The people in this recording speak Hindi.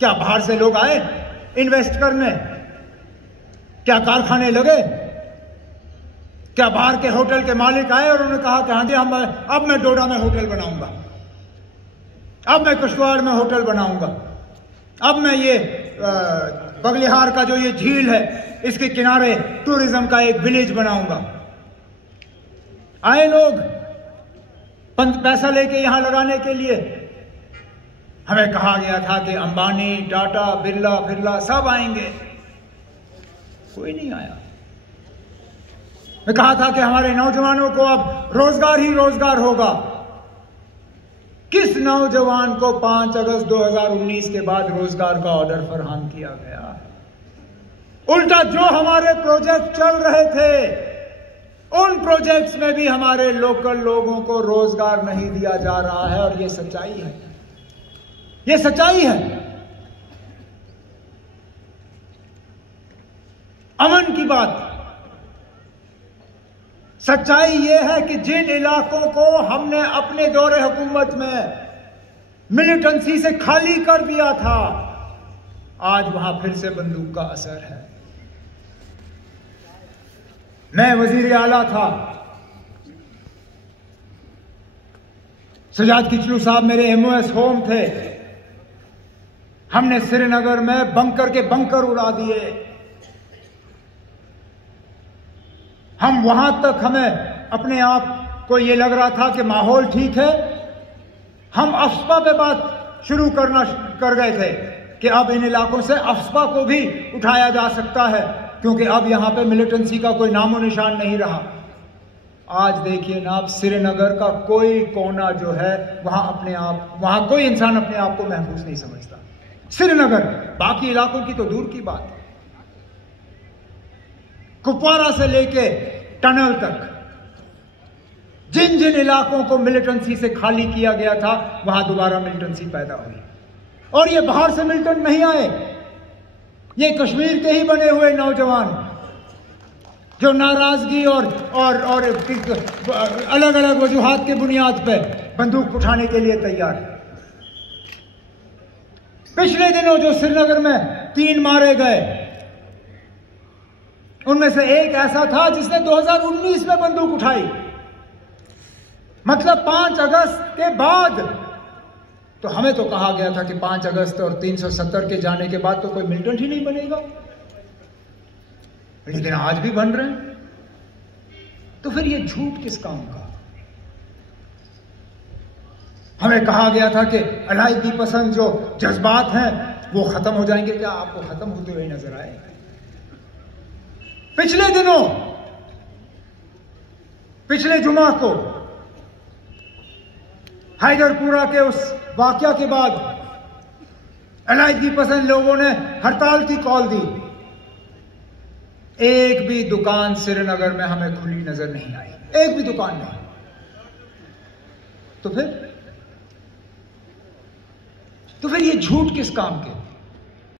क्या बाहर से लोग आए इन्वेस्ट करने? क्या कारखाने लगे? क्या बाहर के होटल के मालिक आए और उन्होंने कहा कि हाँ जी अब मैं डोडा में होटल बनाऊंगा, अब मैं किश्तवाड़ में होटल बनाऊंगा, अब मैं ये बगलिहार का जो ये झील है इसके किनारे टूरिज्म का एक विलेज बनाऊंगा? आए लोग पैसा लेके यहां लगाने के लिए। हमें कहा गया था कि अंबानी, टाटा, बिरला सब आएंगे, कोई नहीं आया। मैं कहा था कि हमारे नौजवानों को अब रोजगार ही रोजगार होगा। किस नौजवान को 5 अगस्त 2019 के बाद रोजगार का ऑर्डर फरहम किया गया? उल्टा जो हमारे प्रोजेक्ट चल रहे थे उन प्रोजेक्ट्स में भी हमारे लोकल लोगों को रोजगार नहीं दिया जा रहा है, और ये सच्चाई है, ये सच्चाई है। अमन की बात, सच्चाई यह है कि जिन इलाकों को हमने अपने दौरे हुकूमत में मिलिटेंसी से खाली कर दिया था, आज वहां फिर से बंदूक का असर है। मैं वजीर आला था, सजाद किचलू साहब मेरे MOS होम थे। हमने श्रीनगर में बंकर के बंकर उड़ा दिए। हम वहां तक हमें अपने आप को यह लग रहा था कि माहौल ठीक है। हम अफस्पा पे बात शुरू कर गए थे कि अब इन इलाकों से अफस्पा को भी उठाया जा सकता है, क्योंकि अब यहां पे मिलिटेंसी का कोई नामो निशान नहीं रहा। आज देखिए ना, अब श्रीनगर का कोई कोना जो है वहां कोई इंसान अपने आप को महफूज नहीं समझता। श्रीनगर, बाकी इलाकों की तो दूर की बात है। कुपवारा से लेके टनल तक जिन जिन इलाकों को मिलिटेंसी से खाली किया गया था, वहां दोबारा मिलिटेंसी पैदा हुई। और ये बाहर से मिलिटेंट नहीं आए, ये कश्मीर के ही बने हुए नौजवान जो नाराजगी और अलग अलग वजूहात के बुनियाद पे बंदूक उठाने के लिए तैयार है। पिछले दिनों जो श्रीनगर में 3 मारे गए, उनमें से एक ऐसा था जिसने 2019 में बंदूक उठाई। मतलब 5 अगस्त के बाद। तो हमें तो कहा गया था कि 5 अगस्त और 370 के जाने के बाद तो कोई मिलिटेंट ही नहीं बनेगा, लेकिन आज भी बन रहे हैं। तो फिर ये झूठ किस काम का? हमें कहा गया था कि अलायदी पसंद जो जज्बात हैं वो खत्म हो जाएंगे। क्या आपको खत्म होते हुए नजर आए? पिछले दिनों, पिछले जुमा को हैदरपुरा के उस वाकया के बाद अलायदी पसंद लोगों ने हड़ताल की कॉल दी। एक भी दुकान श्रीनगर में हमें खुली नजर नहीं आई, एक भी दुकान नहीं। तो फिर ये झूठ किस काम के?